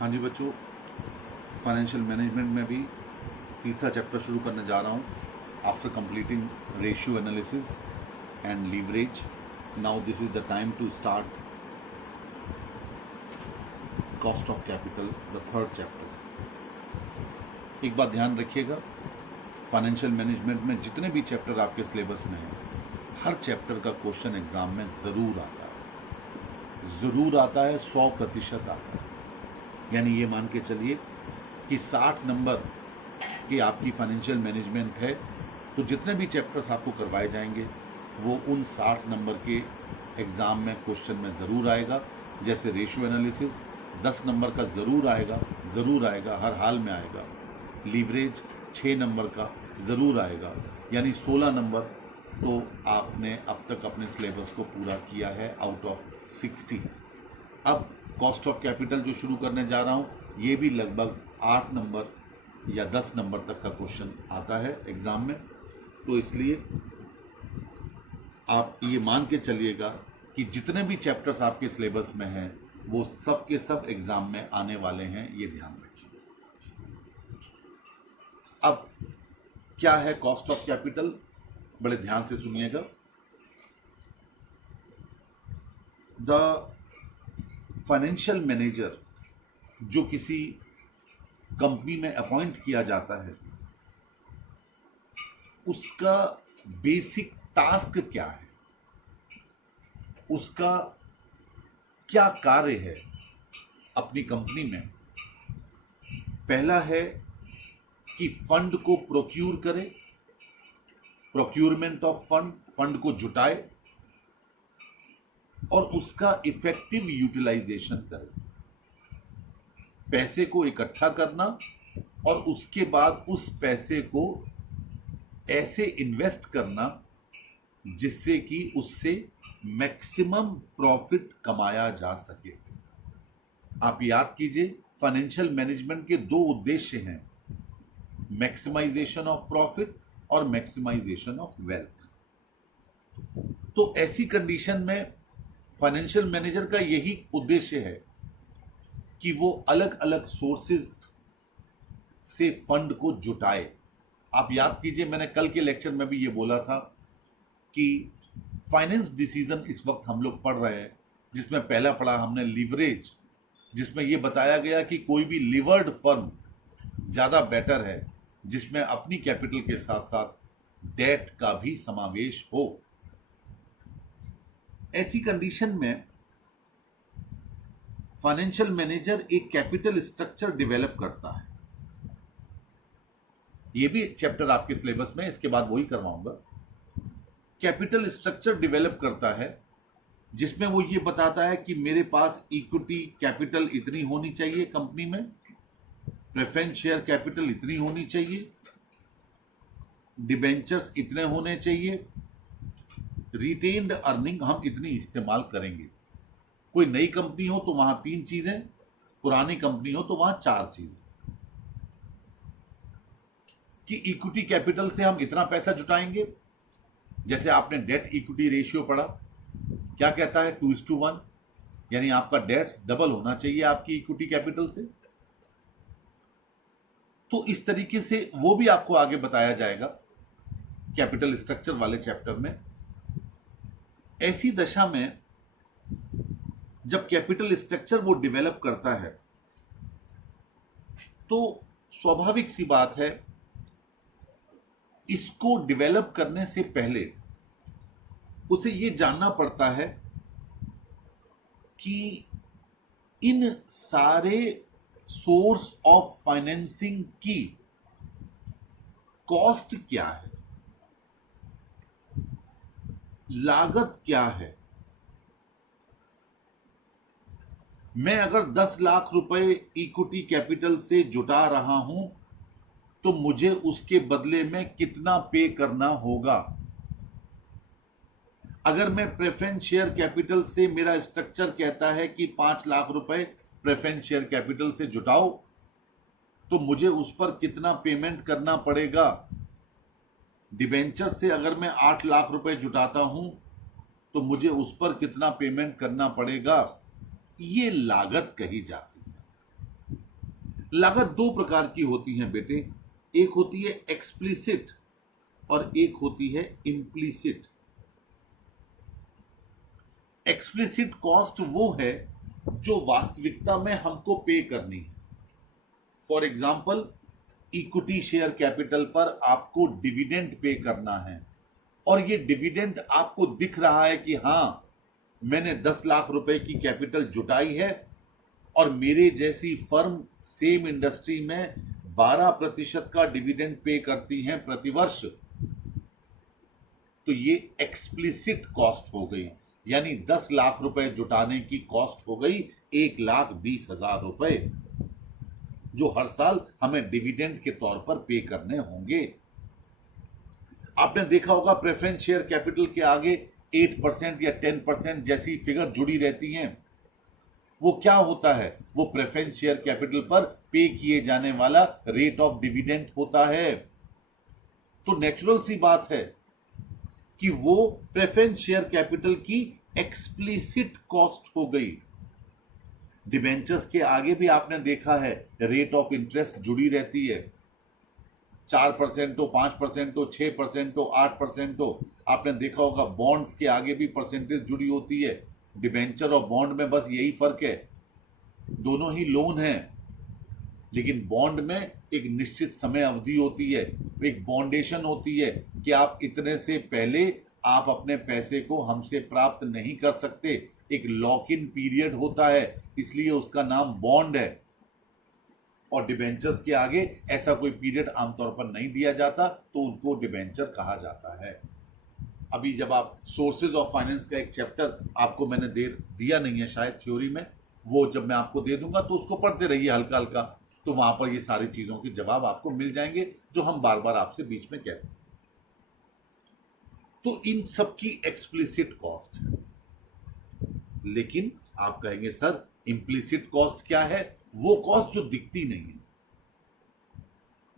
हाँ जी बच्चों, financial management में भी तीसरा चैप्टर शुरू करने जा रहा हूँ। After completing ratio analysis and leverage, now this is the time to start cost of capital, the third chapter. एक बात ध्यान रखिएगा, फाइनेंशियल मैनेजमेंट में जितने भी चैप्टर आपके सिलेबस में हैं, हर चैप्टर का क्वेश्चन एग्जाम में ज़रूर आता है, ज़रूर आता है, 100% आता है। यानी ये मान के चलिए कि 60 नंबर की आपकी फाइनेंशियल मैनेजमेंट है, तो जितने भी चैप्टर्स आपको करवाए जाएंगे वो उन 60 नंबर के एग्ज़ाम में क्वेश्चन में ज़रूर आएगा। जैसे रेशियो एनालिसिस 10 नंबर का ज़रूर आएगा, हर हाल में आएगा। लीवरेज 6 नंबर का ज़रूर आएगा, यानी 16 नंबर तो आपने अब तक अपने सिलेबस को पूरा किया है आउट ऑफ 60। अब कॉस्ट ऑफ कैपिटल जो शुरू करने जा रहा हूँ, ये भी लगभग 8 नंबर या 10 नंबर तक का क्वेश्चन आता है एग्ज़ाम में। तो इसलिए आप ये मान के चलिएगा कि जितने भी चैप्टर्स आपके सिलेबस में हैं वो सब के सब एग्ज़ाम में आने वाले हैं, ये ध्यान रखिए। अब क्या है कॉस्ट ऑफ कैपिटल, बड़े ध्यान से सुनिएगा। द फाइनेंशियल मैनेजर जो किसी कंपनी में अपॉइंट किया जाता है, उसका बेसिक टास्क क्या है, उसका क्या कार्य है अपनी कंपनी में। पहला है कि फंड को प्रोक्यूर करे, प्रोक्यूरमेंट ऑफ फंड, फंड को जुटाए और उसका इफेक्टिव यूटिलाइजेशन करे। पैसे को इकट्ठा करना और उसके बाद उस पैसे को ऐसे इन्वेस्ट करना जिससे कि उससे मैक्सिमम प्रॉफिट कमाया जा सके। आप याद कीजिए, फाइनेंशियल मैनेजमेंट के दो उद्देश्य हैं, मैक्सिमाइजेशन ऑफ प्रॉफिट और मैक्सिमाइजेशन ऑफ वेल्थ। तो ऐसी कंडीशन में फाइनेंशियल मैनेजर का यही उद्देश्य है कि वो अलग अलग सोर्सेज से फंड को जुटाए। आप याद कीजिए, मैंने कल के लेक्चर में भी ये बोला था कि फाइनेंस डिसीजन इस वक्त हम लोग पढ़ रहे हैं, जिसमें पहला पढ़ा हमने लीवरेज, जिसमें ये बताया गया कि कोई भी लीवर्ड फर्म ज़्यादा बेटर है जिसमें अपनी कैपिटल के साथ साथ डेट का भी समावेश हो। ऐसी कंडीशन में फाइनेंशियल मैनेजर एक कैपिटल स्ट्रक्चर डेवलप करता है। ये भी चैप्टर आपके सिलेबस में, इसके बाद वही करवाऊंगा। कैपिटल स्ट्रक्चर डेवलप करता है जिसमें वो ये बताता है कि मेरे पास इक्विटी कैपिटल इतनी होनी चाहिए कंपनी में, प्रेफरेंस शेयर कैपिटल इतनी होनी चाहिए, डिबेंचर्स इतने होने चाहिए, रिटेन्ड अर्निंग हम इतनी इस्तेमाल करेंगे। कोई नई कंपनी हो तो वहां 3 चीजें, पुरानी कंपनी हो तो वहां 4 चीजें। कि इक्विटी कैपिटल से हम इतना पैसा जुटाएंगे, जैसे आपने डेट इक्विटी रेशियो पढ़ा, क्या कहता है 2:1, यानी आपका डेट्स डबल होना चाहिए आपकी इक्विटी कैपिटल से। तो इस तरीके से वो भी आपको आगे बताया जाएगा कैपिटल स्ट्रक्चर वाले चैप्टर में। ऐसी दशा में जब कैपिटल स्ट्रक्चर वो डेवलप करता है तो स्वाभाविक सी बात है, इसको डेवलप करने से पहले उसे ये जानना पड़ता है कि इन सारे सोर्स ऑफ फाइनेंसिंग की कॉस्ट क्या है, लागत क्या है। मैं अगर 10 लाख रुपए इक्विटी कैपिटल से जुटा रहा हूं तो मुझे उसके बदले में कितना पे करना होगा। अगर मैं प्रेफरेंस शेयर कैपिटल से, मेरा स्ट्रक्चर कहता है कि 5 लाख रुपए प्रेफरेंस शेयर कैपिटल से जुटाओ, तो मुझे उस पर कितना पेमेंट करना पड़ेगा। डिबेंचर से अगर मैं 8 लाख रुपए जुटाता हूं तो मुझे उस पर कितना पेमेंट करना पड़ेगा। ये लागत कही जाती है। लागत दो प्रकार की होती है बेटे, एक होती है एक्सप्लिसिट और एक होती है इम्प्लिसिट। एक्सप्लिसिट कॉस्ट वो है जो वास्तविकता में हमको पे करनी है। For example, equity share capital पर आपको डिविडेंड पे करना है और ये डिविडेंड आपको दिख रहा है कि हां, मैंने 10 लाख रुपए की कैपिटल जुटाई है और मेरे जैसी फर्म सेम इंडस्ट्री में 12% का डिविडेंड पे करती हैं प्रतिवर्ष, तो ये एक्सप्लिसिट कॉस्ट हो गई। यानी 10 लाख रुपए जुटाने की कॉस्ट हो गई 1,20,000 रुपए, जो हर साल हमें डिविडेंड के तौर पर पे करने होंगे। आपने देखा होगा प्रेफरेंस शेयर कैपिटल के आगे 8% या 10% जैसी फिगर जुड़ी रहती हैं। वो क्या होता है? वो प्रेफरेंस शेयर कैपिटल पर पे किए जाने वाला रेट ऑफ डिविडेंड होता है। तो नेचुरल सी बात है कि वो प्रेफरेंस शेयर कैपिटल की एक्सप्लिसिट कॉस्ट हो गई। डिबेंचर्स के आगे भी आपने देखा है रेट ऑफ इंटरेस्ट जुड़ी रहती है, 4% हो, 5% हो, 6% हो, 8% हो। आपने देखा होगा बॉन्ड्स के आगे भी परसेंटेज जुड़ी होती है। डिबेंचर और बॉन्ड में बस यही फर्क है, दोनों ही लोन है, लेकिन बॉन्ड में एक निश्चित समय अवधि होती है, एक बॉन्डेशन होती है कि आप इतने से पहले आप अपने पैसे को हमसे प्राप्त नहीं कर सकते। एक लॉक इन पीरियड होता है, इसलिए उसका नाम बॉन्ड है। और डिबेंचर्स के आगे ऐसा कोई पीरियड आमतौर पर नहीं दिया जाता, तो उनको डिबेंचर कहा जाता है। अभी जब आप सोर्सेज ऑफ फाइनेंस का एक चैप्टर आपको मैंने दिया नहीं है शायद थ्योरी में, वो जब मैं आपको दे दूंगा तो उसको पढ़ते रहिए हल्का हल्का, तो वहां पर ये सारी चीजों के जवाब आपको मिल जाएंगे जो हम बार बार आपसे बीच में कहते हैं। तो इन सब की एक्सप्लिसिट कॉस्ट है। लेकिन आप कहेंगे सर इंप्लिसिट कॉस्ट क्या है? वो कॉस्ट जो दिखती नहीं है,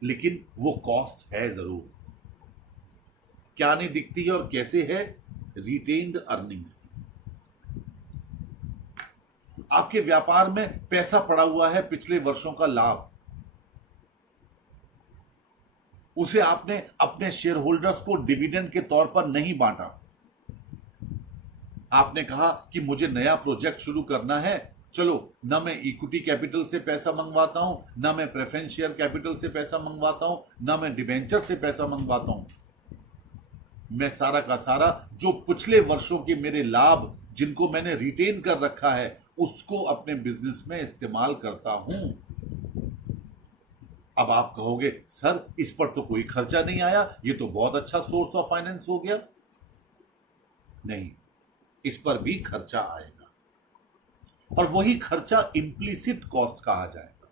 लेकिन वो कॉस्ट है जरूर। क्या नहीं दिखती है और कैसे है? Retained earnings. आपके व्यापार में पैसा पड़ा हुआ है, पिछले वर्षों का लाभ, उसे आपने अपने शेयर होल्डर्स को डिविडेंड के तौर पर नहीं बांटा। आपने कहा कि मुझे नया प्रोजेक्ट शुरू करना है, चलो ना मैं इक्विटी कैपिटल से पैसा मंगवाता हूं, ना मैं प्रेफरेंस शेयर कैपिटल से पैसा मंगवाता हूं, ना मैं डिबेंचर से पैसा मंगवाता हूं। मैं सारा का सारा जो पिछले वर्षों के मेरे लाभ जिनको मैंने रिटेन कर रखा है, उसको अपने बिजनेस में इस्तेमाल करता हूं। अब आप कहोगे सर इस पर तो कोई खर्चा नहीं आया, ये तो बहुत अच्छा सोर्स ऑफ फाइनेंस हो गया। नहीं, इस पर भी खर्चा आएगा, और वही खर्चा इंप्लिसिट कॉस्ट कहा जाएगा।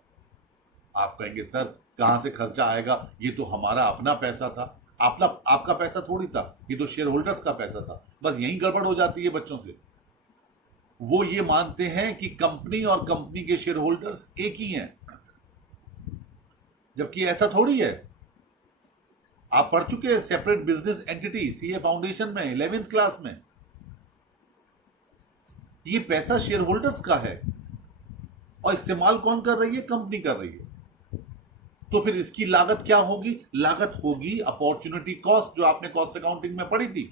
आप कहेंगे सर कहां से खर्चा आएगा, ये तो हमारा अपना पैसा था। आपका पैसा थोड़ी था, ये तो शेयर होल्डर्स का पैसा था। बस यही गड़बड़ हो जाती है बच्चों से। वो ये मानते हैं कि कंपनी और कंपनी के शेयर होल्डर्स एक ही हैं, जबकि ऐसा थोड़ी है। आप पढ़ चुके हैं separate business entity CA foundation में 11th क्लास में। ये पैसा शेयर होल्डर्स का है और इस्तेमाल कौन कर रही है? कंपनी कर रही है। तो फिर इसकी लागत क्या होगी? लागत होगी अपॉर्चुनिटी कॉस्ट, जो आपने कॉस्ट अकाउंटिंग में पढ़ी थी।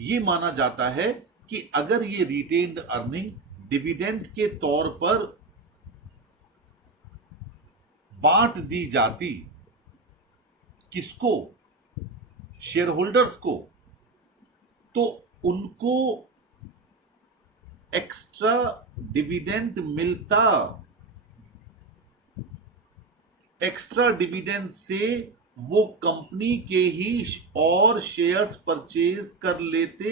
ये माना जाता है कि अगर ये रिटेन्ड अर्निंग डिविडेंड के तौर पर बांट दी जाती, किसको? शेयर होल्डर्स को, तो उनको एक्स्ट्रा डिविडेंड मिलता। एक्स्ट्रा डिविडेंड से वो कंपनी के ही और शेयर्स परचेज कर लेते।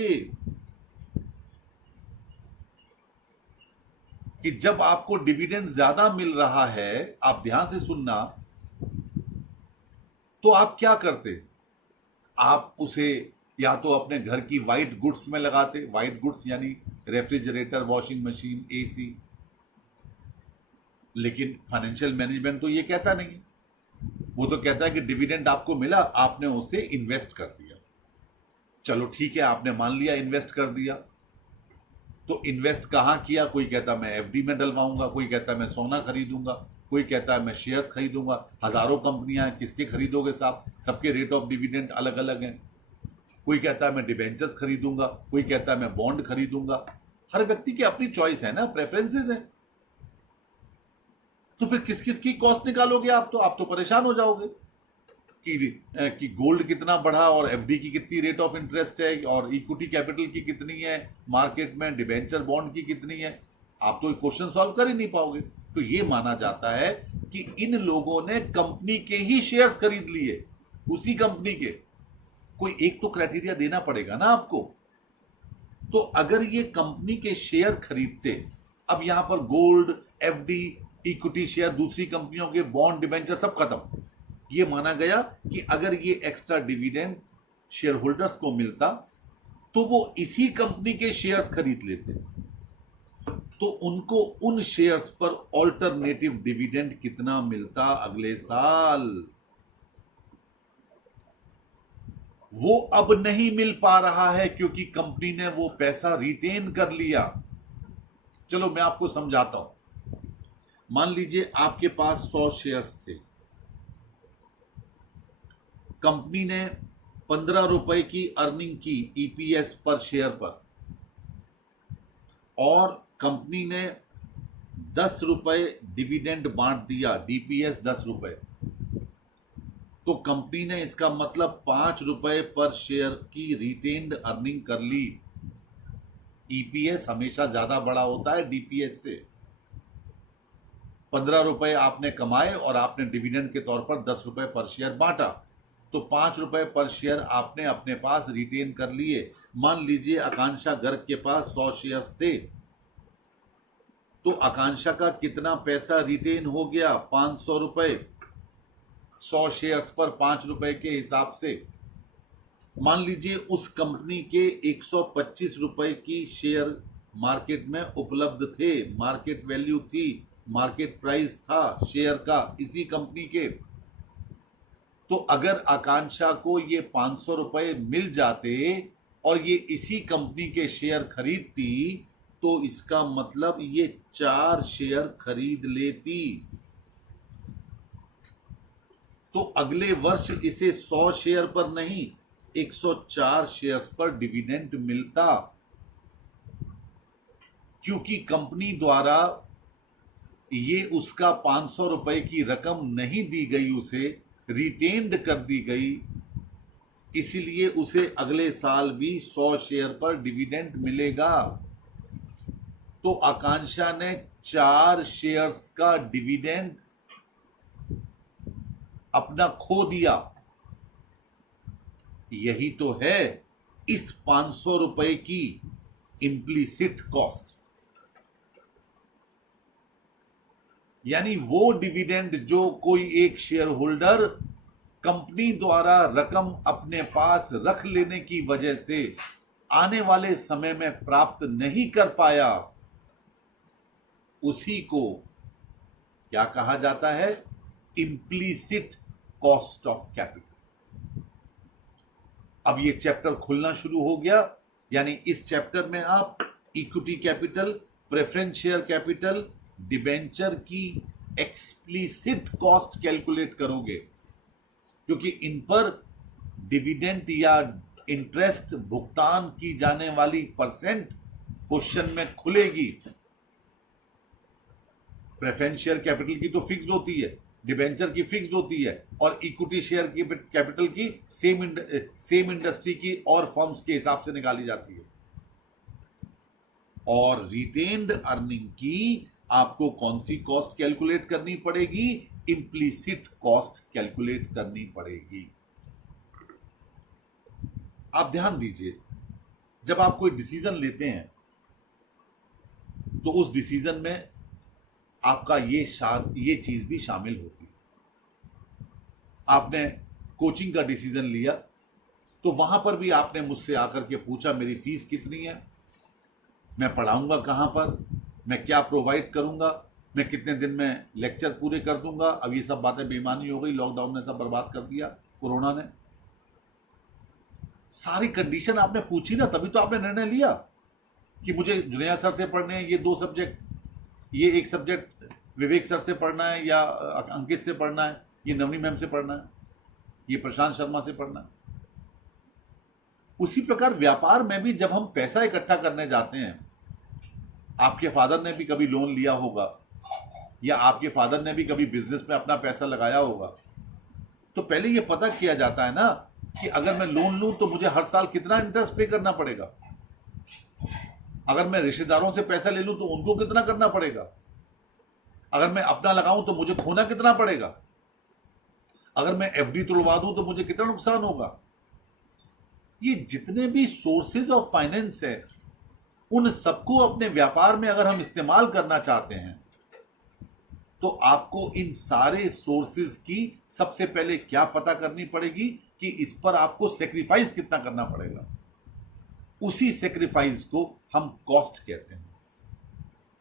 कि जब आपको डिविडेंड ज्यादा मिल रहा है, आप ध्यान से सुनना, तो आप क्या करते? आप उसे या तो अपने घर की वाइट गुड्स में लगाते। वाइट गुड्स यानी रेफ्रिजरेटर, वॉशिंग मशीन, एसी। लेकिन फाइनेंशियल मैनेजमेंट तो ये कहता नहीं, वो तो कहता है कि डिविडेंड आपको मिला, आपने उसे इन्वेस्ट कर दिया। चलो ठीक है, आपने मान लिया इन्वेस्ट कर दिया, तो इन्वेस्ट कहां किया? कोई कहता मैं एफडी में डलवाऊंगा, कोई कहता मैं सोना खरीदूंगा, कोई कहता है मैं शेयर्स खरीदूंगा। हजारों कंपनियां हैं, किसके खरीदोगे साहब, सबके रेट ऑफ डिविडेंड अलग अलग हैं। कोई कहता है मैं डिबेंचर्स खरीदूंगा, कोई कहता है मैं बॉन्ड खरीदूंगा। हर व्यक्ति की अपनी चॉइस है ना, प्रेफरेंसेस हैं। तो फिर किस किस की कॉस्ट निकालोगे आप? तो परेशान हो जाओगे कि गोल्ड कितना बढ़ा और एफडी की कितनी रेट ऑफ इंटरेस्ट है और इक्विटी कैपिटल की कितनी है मार्केट में, डिबेंचर बॉन्ड की कितनी है। आप तो क्वेश्चन सॉल्व कर ही नहीं पाओगे। तो ये माना जाता है कि इन लोगों ने कंपनी के ही शेयर्स खरीद लिए, उसी कंपनी के। कोई एक तो क्राइटेरिया देना पड़ेगा ना आपको। तो अगर ये कंपनी के शेयर खरीदते, अब यहां पर गोल्ड, एफडी, इक्विटी शेयर, दूसरी कंपनियों के बॉन्ड, डिबेंचर सब खत्म। ये माना गया कि अगर ये एक्स्ट्रा डिविडेंड शेयर होल्डर्स को मिलता तो वो इसी कंपनी के शेयर्स खरीद लेते, तो उनको उन शेयर्स पर ऑल्टरनेटिव डिविडेंड कितना मिलता अगले साल, वो अब नहीं मिल पा रहा है क्योंकि कंपनी ने वो पैसा रिटेन कर लिया। चलो मैं आपको समझाता हूं। मान लीजिए आपके पास 100 शेयर्स थे, कंपनी ने 15 रुपए की अर्निंग की ईपीएस पर शेयर पर, और कंपनी ने 10 रुपए डिविडेंड बांट दिया, डीपीएस 10 रुपए, तो कंपनी ने इसका मतलब 5 रुपए पर शेयर की रिटेन्ड अर्निंग कर ली। ईपीएस हमेशा ज्यादा बड़ा होता है डीपीएस से। 15 रुपए आपने कमाए और आपने डिविडेंड के तौर पर 10 रुपए पर शेयर बांटा, तो 5 रुपए पर शेयर आपने अपने पास रिटेन कर लिए। मान लीजिए आकांक्षा गर्ग के पास 100 शेयर्स थे, तो आकांक्षा का कितना पैसा रिटेन हो गया? 500 रुपए। 100 शेयर्स पर 5 रुपए के हिसाब से। मान लीजिए उस कंपनी के 125 रुपए की शेयर मार्केट में उपलब्ध थे, मार्केट वैल्यू थी, मार्केट प्राइस था शेयर का इसी कंपनी के। तो अगर आकांक्षा को ये 500 रुपए मिल जाते और ये इसी कंपनी के शेयर खरीदती, तो इसका मतलब ये 4 शेयर खरीद लेती, तो अगले वर्ष इसे 100 शेयर पर नहीं 104 शेयर्स पर डिविडेंड मिलता, क्योंकि कंपनी द्वारा ये उसका 500 रुपए की रकम नहीं दी गई, उसे रिटेन्ड कर दी गई, इसीलिए उसे अगले साल भी 100 शेयर पर डिविडेंड मिलेगा। तो आकांक्षा ने 4 शेयर्स का डिविडेंड अपना खो दिया। यही तो है इस 500 रुपए की इंप्लिसिट कॉस्ट, यानी वो डिविडेंड जो कोई एक शेयर होल्डर कंपनी द्वारा रकम अपने पास रख लेने की वजह से आने वाले समय में प्राप्त नहीं कर पाया, उसी को क्या कहा जाता है? Implicit cost of capital. अब ये चैप्टर खुलना शुरू हो गया, यानी इस चैप्टर में आप equity capital, preference share capital, debenture की एक्सप्लिसिट कॉस्ट कैलकुलेट करोगे, क्योंकि इन पर डिविडेंड या इंटरेस्ट भुगतान की जाने वाली परसेंट क्वेश्चन में खुलेगी। प्रेफरेंस शेयर कैपिटल की तो फिक्स्ड होती है, डिबेंचर की फिक्स्ड होती है, और इक्विटी शेयर की कैपिटल की सेम इंडस्ट्री की और फर्म्स के हिसाब से निकाली जाती है। और रिटेन्ड अर्निंग की आपको कौन सी कॉस्ट कैलकुलेट करनी पड़ेगी? इंप्लिसिट कॉस्ट कैलकुलेट करनी पड़ेगी। आप ध्यान दीजिए, जब आप कोई डिसीजन लेते हैं तो उस डिसीजन में आपका ये चीज भी शामिल होती है। आपने कोचिंग का डिसीजन लिया तो वहां पर भी आपने मुझसे आकर के पूछा मेरी फीस कितनी है, मैं पढ़ाऊंगा कहां पर, मैं क्या प्रोवाइड करूंगा, मैं कितने दिन में लेक्चर पूरे कर दूंगा। अब ये सब बातें बेईमानी हो गई, लॉकडाउन ने सब बर्बाद कर दिया, कोरोना ने। सारी कंडीशन आपने पूछी ना, तभी तो आपने निर्णय लिया कि मुझे जुनैया सर से पढ़ने हैं ये 2 सब्जेक्ट, ये एक सब्जेक्ट विवेक सर से पढ़ना है या अंकित से पढ़ना है, ये नवनी मैम से पढ़ना है, ये प्रशांत शर्मा से पढ़ना है। उसी प्रकार व्यापार में भी जब हम पैसा इकट्ठा करने जाते हैं, आपके फादर ने भी कभी लोन लिया होगा या आपके फादर ने भी कभी बिजनेस में अपना पैसा लगाया होगा, तो पहले ये पता किया जाता है ना कि अगर मैं लोन लूं तो मुझे हर साल कितना इंटरेस्ट पे करना पड़ेगा, अगर मैं रिश्तेदारों से पैसा ले लूं तो उनको कितना करना पड़ेगा, अगर मैं अपना लगाऊं तो मुझे खोना कितना पड़ेगा, अगर मैं एफडी तोड़वा दूं तो मुझे कितना नुकसान होगा। ये जितने भी सोर्सेज ऑफ फाइनेंस है, उन सबको अपने व्यापार में अगर हम इस्तेमाल करना चाहते हैं तो आपको इन सारे सोर्सेज की सबसे पहले क्या पता करनी पड़ेगी कि इस पर आपको सेक्रीफाइस कितना करना पड़ेगा। उसी सेक्रीफाइस को हम कॉस्ट कहते हैं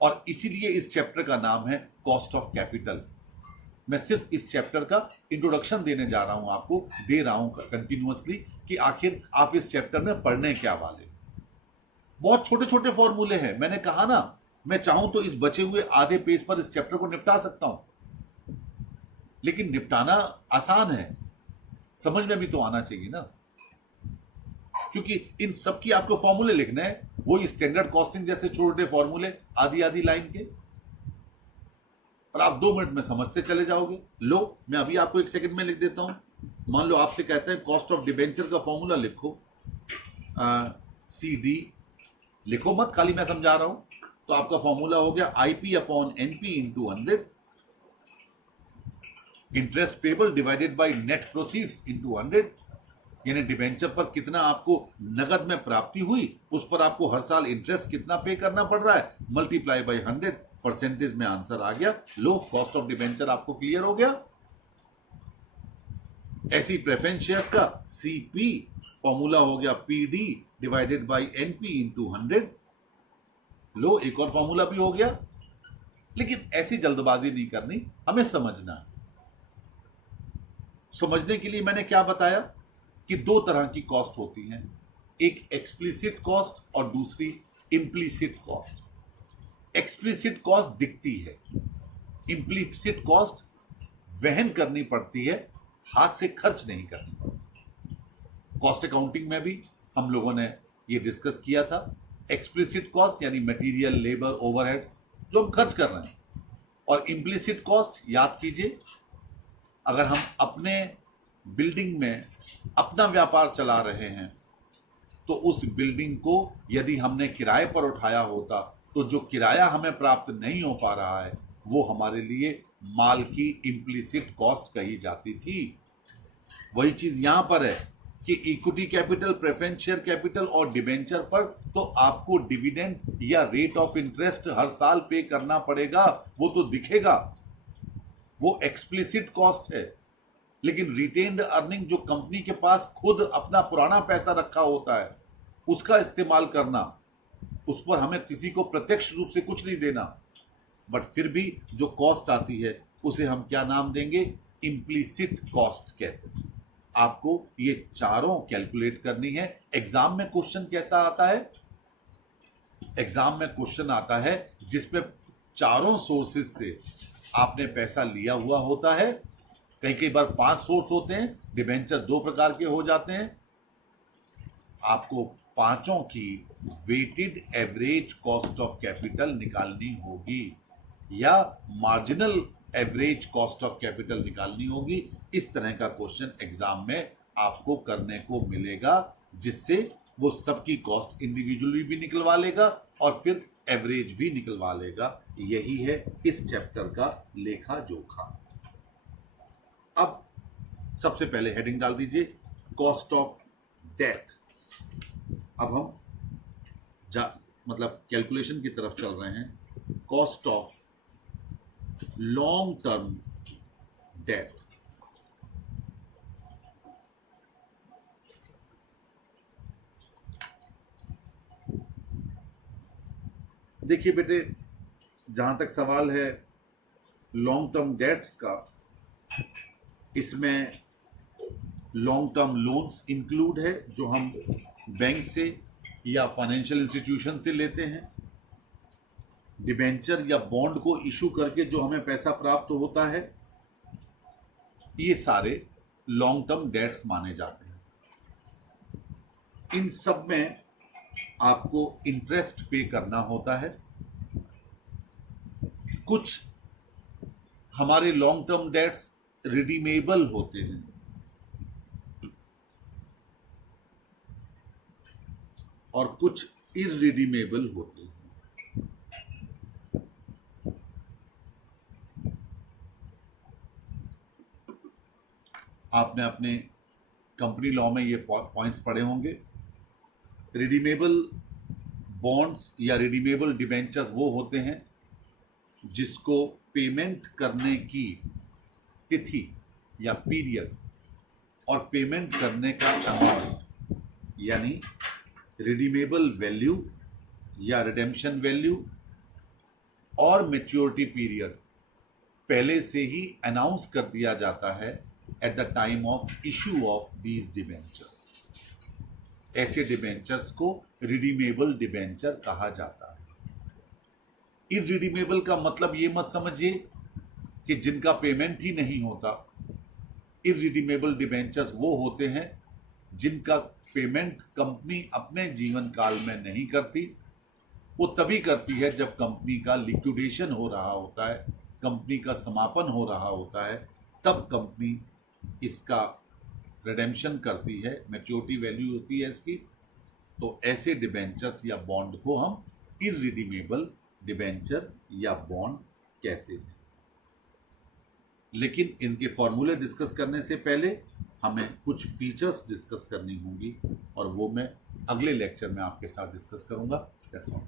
और इसीलिए इस चैप्टर का नाम है कॉस्ट ऑफ कैपिटल। मैं सिर्फ इस चैप्टर का इंट्रोडक्शन देने जा रहा हूं, आपको दे रहा हूं कंटिन्यूअसली कि आखिर आप इस चैप्टर में पढ़ने क्या वाले। बहुत छोटे छोटे फॉर्मूले हैं, मैंने कहा ना, मैं चाहूं तो इस बचे हुए आधे पेज पर इस चैप्टर को निपटा सकता हूं, लेकिन निपटाना आसान है, समझ में भी तो आना चाहिए ना, क्योंकि इन सब की आपको फॉर्मूले लिखने हैं, वही स्टैंडर्ड कॉस्टिंग जैसे छोटे फॉर्मूले आधी आधी लाइन के, और आप 2 मिनट में समझते चले जाओगे। लो, मैं अभी आपको 1 सेकंड में लिख देता हूं। मान लो आपसे कहते हैं कॉस्ट ऑफ डिबेंचर का फॉर्मूला लिखो, CD लिखो मत, खाली मैं समझा रहा हूं। तो आपका फॉर्मूला हो गया IP upon NP into 100, interest payable divided by net proceeds into 100, यानी डिबेंचर पर कितना आपको नगद में प्राप्ति हुई, उस पर आपको हर साल इंटरेस्ट कितना पे करना पड़ रहा है, मल्टीप्लाई बाई 100, परसेंटेज में आंसर आ गया। लो, कॉस्ट ऑफ डिबेंचर आपको क्लियर हो गया। ऐसी प्रेफरेंस शेयर्स का CP फॉर्मूला हो गया PD divided by NP into 100। लो, एक और फॉर्मूला भी हो गया, लेकिन ऐसी जल्दबाजी नहीं करनी, हमें समझना। समझने के लिए मैंने क्या बताया कि 2 तरह की कॉस्ट होती हैं, एक एक्सप्लिसिट कॉस्ट और दूसरी इम्प्लिसिट कॉस्ट। एक्सप्लिसिट कॉस्ट दिखती है, इम्प्लिसिट कॉस्ट वहन करनी पड़ती है, हाथ से खर्च नहीं करनी पड़ती। कॉस्ट अकाउंटिंग में भी हम लोगों ने ये डिस्कस किया था। एक्सप्लिसिट कॉस्ट यानी मटेरियल, लेबर, ओवरहेड्स जो हम खर्च कर रहे हैं, और इम्प्लिसिट कॉस्ट याद कीजिए, अगर हम अपने बिल्डिंग में अपना व्यापार चला रहे हैं तो उस बिल्डिंग को यदि हमने किराए पर उठाया होता तो जो किराया हमें प्राप्त नहीं हो पा रहा है वो हमारे लिए माल की इम्प्लिसिट कॉस्ट कही जाती थी। वही चीज यहां पर है कि equity capital, preference share capital और डिबेंचर पर तो आपको डिविडेंड या रेट ऑफ इंटरेस्ट हर साल पे करना पड़ेगा, वो तो दिखेगा, वो एक्सप्लिसिट कॉस्ट है। लेकिन रिटेन्ड अर्निंग जो कंपनी के पास खुद अपना पुराना पैसा रखा होता है उसका इस्तेमाल करना, उस पर हमें किसी को प्रत्यक्ष रूप से कुछ नहीं देना, बट फिर भी जो कॉस्ट आती है उसे हम क्या नाम देंगे, इम्प्लिसिट कॉस्ट कहते हैं। आपको ये चारों कैलकुलेट करनी है। एग्जाम में क्वेश्चन कैसा आता है, एग्जाम में क्वेश्चन आता है जिसमें चारों सोर्सेज से आपने पैसा लिया हुआ होता है। कई बार 5 सोर्स होते हैं, डिबेंचर 2 प्रकार के हो जाते हैं। आपको पांचों की weighted average cost of capital निकालनी होगी या marginal average cost of capital निकालनी होगी। इस तरह का क्वेश्चन एग्जाम में आपको करने को मिलेगा, जिससे वो सबकी कॉस्ट इंडिविजुअली भी निकलवा लेगा और फिर एवरेज भी निकलवा लेगा। यही है इस चैप्टर का लेखा जोखा। अब सबसे पहले हेडिंग डाल दीजिए कॉस्ट ऑफ डेट। अब हम मतलब कैलकुलेशन की तरफ चल रहे हैं। Cost of long term debt. देखिए बेटे, जहां तक सवाल है लॉन्ग टर्म डेट्स का, इसमें लॉन्ग टर्म लोन्स इंक्लूड है जो हम बैंक से या फाइनेंशियल इंस्टीट्यूशन से लेते हैं। डिबेंचर या बॉन्ड को इशू करके जो हमें पैसा प्राप्त होता है, ये सारे लॉन्ग टर्म डेट्स माने जाते हैं। इन सब में आपको इंटरेस्ट पे करना होता है। कुछ हमारे लॉन्ग टर्म डेट्स रिडीमेबल होते हैं, और कुछ इररिडीमेबल होते हैं। आपने अपने कंपनी लॉ में ये पॉइंट्स पढ़े होंगे। रिडीमेबल बॉन्ड्स या रिडीमेबल डिबेंचर्स वो होते हैं जिसको पेमेंट करने की तिथि या पीरियड और पेमेंट करने का अमाउंट, यानी रिडीमेबल वैल्यू या रिडेम्पशन वैल्यू और मैच्योरिटी पीरियड पहले से ही अनाउंस कर दिया जाता है at the time of issue of these debentures. ऐसे डिबेंचर्स को रिडीमेबल डिबेंचर कहा जाता है। इररिडीमेबल का मतलब ये मत समझिए कि जिनका पेमेंट ही नहीं होता। इररिडीमेबल डिबेंचर्स वो होते हैं जिनका पेमेंट कंपनी अपने जीवन काल में नहीं करती। वो तभी करती है जब कंपनी का लिक्विडेशन हो रहा होता है, कंपनी का समापन हो रहा होता है, तब कंपनी इसका रिडेम्पशन करती है, मैच्योरिटी वैल्यू होती है इसकी। तो ऐसे डिबेंचर्स या बॉन्ड को हम इररिडीमेबल डिबेंचर या बॉन्ड कहते हैं। लेकिन इनके फॉर्मूले डिस्कस करने से पहले हमें कुछ फीचर्स डिस्कस करनी होंगी, और वो मैं अगले लेक्चर में आपके साथ डिस्कस करूंगा। That's all.